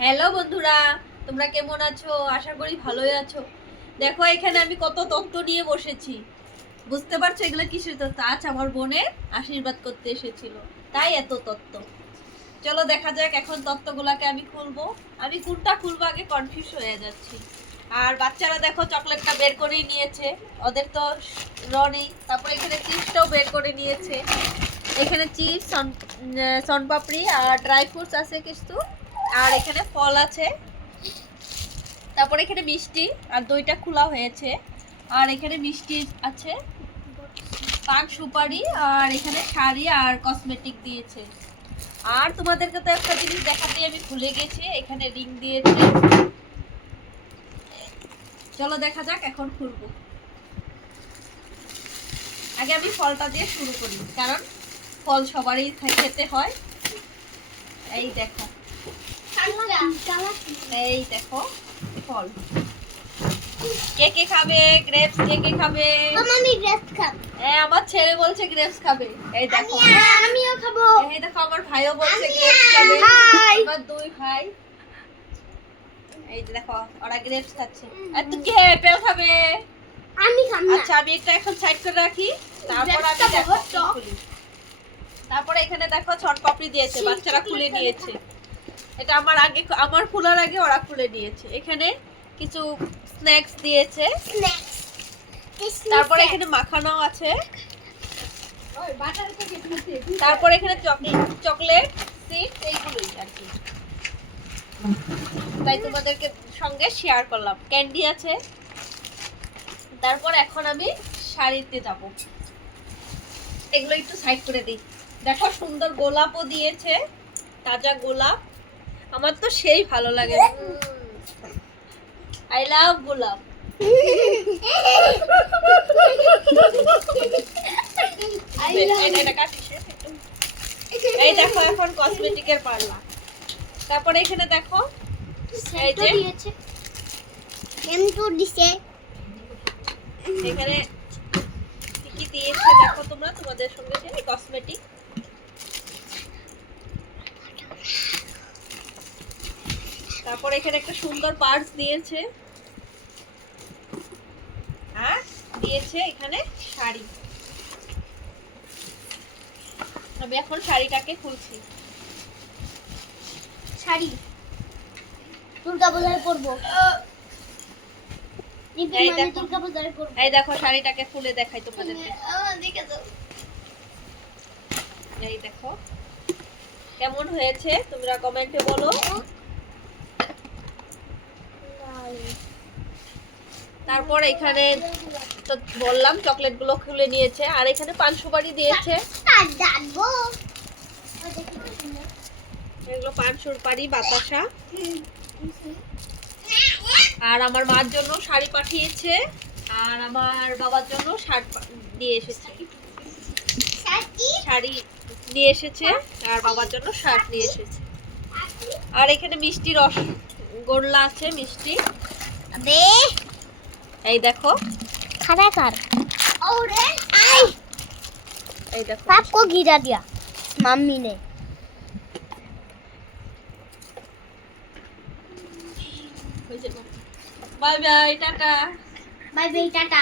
Hello বন্ধুরা, তোমরা কেমন আছো? আশা করি ভালোই আছো। দেখো এখানে আমি কত তত্ত্ব নিয়ে বসেছি। বুঝতে পারছো এগুলো কিসের তত্ত্ব? আজ আমার বোনের আশীর্বাদ করতে এসেছিল, তাই এত তত্ত্ব। চলো দেখা যাক এখন তত্ত্বগুলোকে আমি খুলবো। আমি কোনটা খুলবো আগে কনফিউজ হয়ে যাচ্ছি। আর বাচ্চারা দেখো চকলেটটা বের করেই নিয়েছে, ওদের তো রনি। তারপরে এখানে চিপসটাও বের করে নিয়েছে। এখানে চিপস, সনপাপড়ি আর ড্রাই ফ্রুটস আছে কিছু। আর এখানে ফল আছে। তারপর এখানে মিষ্টি আর দইটা খোলা হয়েছে। আর এখানে মিষ্টি আছে, পান সুপারি, আর এখানে শাড়ি আর কসমেটিক দিয়েছে। আর তোমাদেরকে তো একটা জিনিস দেখাতে আমি ভুলে গেছি, এখানে রিং দিয়েছে। চলো দেখা যাক এখন খুলবো। আগে আমি ফলটা দিয়ে শুরু করি, কারণ ফল সবারই খেতে হয়। এই দেখো, এই দেখো ফল। কে কে খাবে গ্রেপস? কে কে খাবে? আমি গ্রেপস খাবো। হ্যাঁ, আমার ছেলে বলছে গ্রেপস খাবে। এই দেখো, আমিও খাবো। এই দেখো আমার ভাইও বলছে গ্রেপস খাবে। আমার দুই ভাই, এই যে দেখো ওরা গ্রেপস খাচ্ছে। আর তুই কে আপেল খাবে? আমি খাবো না। আচ্ছা, আমি একটা এখন সাইড করে রাখি, তারপর আমি গ্রেপসটা দেখো বহুত কি টক। খুলি। তারপরে এখানে দেখো সনপাপড়ি দিয়েছে, বাচ্চারা খুলে নিয়েছে। এটা আমার খোলার আগে ওরা খুলে নিয়েছে। এখানে কিছু স্ন্যাক্স দিয়েছে। তারপরে এখানে মাখানাও আছে। তারপর এখানে চকলেট সিড এইগুলোই আর কি, তাই তোমাদেরকে সঙ্গে শেয়ার করলাম। ক্যান্ডি আছে। তারপর এখন আমি শাড়িতে যাব, এগুলো একটু সাইড করে দিই। দেখো সুন্দর গোলাপও দিয়েছে, তাজা গোলাপ। আমার তো সেই ভালো লাগে, আই লাভ গোলাপ। এই দেখো এখন কসমেটিকের পার্লা। তারপরে এখানে দেখো এই যে এখানে কি দিয়েছে দেখো তোমরা, তোমাদের সঙ্গে কসমেটিক। তারপর এখানে একটা সুন্দর পার্স দিয়েছে, আর দিয়েছে এখানে শাড়ি। আমি এখন শাড়িটাকে খুলছি। শাড়ি দুর্গা পূজায় পরবো। দুর্গা পূজায় পরবো। এই দেখো শাড়িটাকে খুলে দেখাই তোমাদেরকে। এই দেখো কেমন হয়েছে, তোমরা কমেন্টে বলো। তারপর এখানে তো বললাম চকলেট গুলো খুলে নিয়েছে, আর এখানে পান সুপারি দিয়েছে। এগুলো পান সুপারি, বাতাসা। আর আমার মার জন্য শাড়ি পাঠিয়েছে, আর আমার বাবার জন্য শার্ট দিয়ে এসেছে। শাড়ি নিয়ে এসেছে, আর বাবার জন্য শার্ট নিয়ে এসেছে। আর এখানে মিষ্টি রসগোল্লা আছে, মিষ্টি। এই দেখো এই দেখো सबको गिरा दिया मम्मी ने। Bye bye, tata. Bye bye Tata.